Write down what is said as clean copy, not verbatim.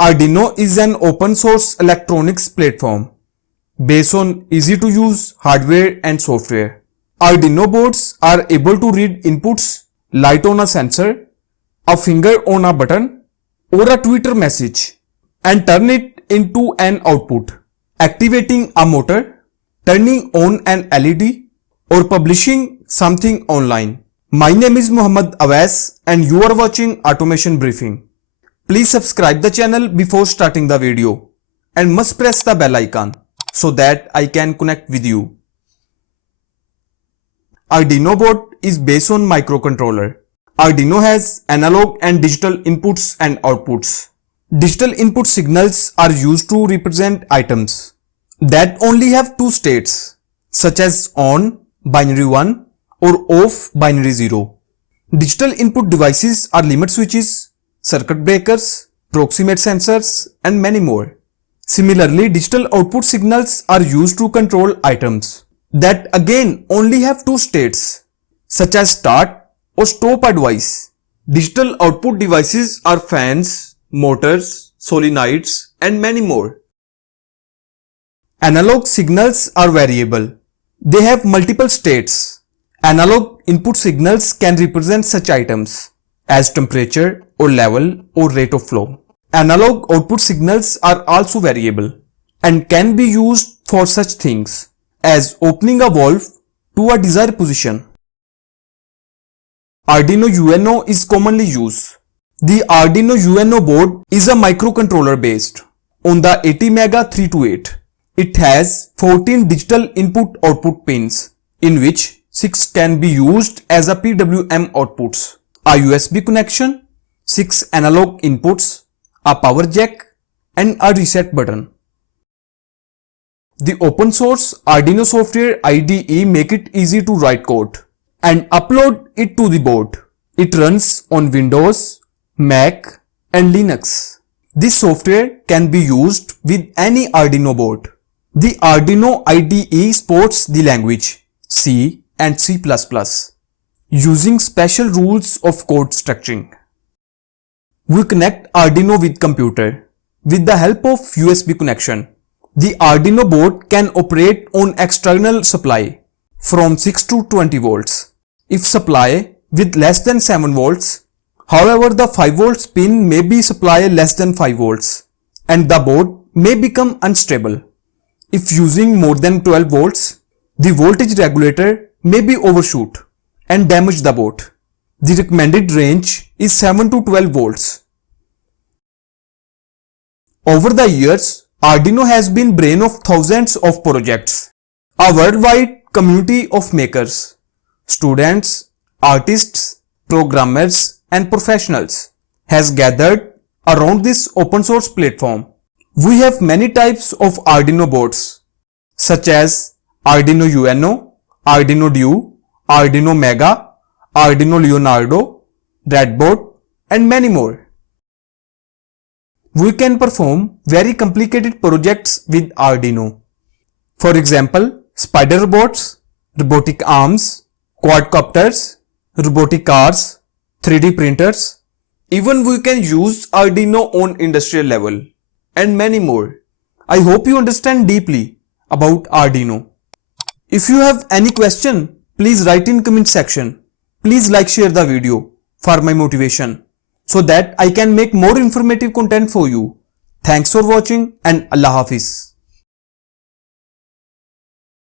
Arduino is an open source electronics platform based on easy to use hardware and software. Arduino boards are able to read inputs, light on a sensor, a finger on a button, or a Twitter message and turn it into an output, activating a motor, turning on an LED, or publishing something online. My name is Muhammad Awais and you are watching Automation Briefing. Please subscribe the channel before starting the video and must press the bell icon so that I can connect with you. Arduino board is based on microcontroller. Arduino has analog and digital inputs and outputs. Digital input signals are used to represent items that only have two states, such as on binary 1 or off binary 0. Digital input devices are limit switches, circuit breakers, proximate sensors, and many more. Similarly, digital output signals are used to control items that again only have two states, such as start or stop a device. Digital output devices are fans, motors, solenoids, and many more. Analog signals are variable. They have multiple states. Analog input signals can represent such items as temperature or level or rate of flow. Analog output signals are also variable and can be used for such things as opening a valve to a desired position. Arduino UNO is commonly used. The Arduino UNO board is a microcontroller based on the ATmega 328. It has 14 digital input-output pins, in which 6 can be used as a PWM outputs, a USB connection, 6 analog inputs, a power jack, and a reset button. The open source Arduino software IDE make it easy to write code and upload it to the board. It runs on Windows, Mac, and Linux. This software can be used with any Arduino board. The Arduino IDE supports the language C and C++, using special rules of code structuring. We connect Arduino with computer with the help of USB connection. The Arduino board can operate on external supply from 6 to 20 volts. If supply with less than 7 volts, however the 5 volts pin may be supply less than 5 volts and the board may become unstable. If using more than 12 volts, the voltage regulator may be overshoot and damage the board. The recommended range is 7 to 12 volts. Over the years, Arduino has been brain of thousands of projects. A worldwide community of makers, students, artists, programmers, and professionals has gathered around this open source platform. We have many types of Arduino boards, such as Arduino UNO, Arduino Duo, Arduino Mega, Arduino Leonardo, Breadboard, and many more. We can perform very complicated projects with Arduino. For example, spider robots, robotic arms, quadcopters, robotic cars, 3D printers. Even we can use Arduino on industrial level and many more. I hope you understand deeply about Arduino. If you have any question, please write in comment section. Please like, share the video for my motivation so that I can make more informative content for you. Thanks for watching and Allah Hafiz.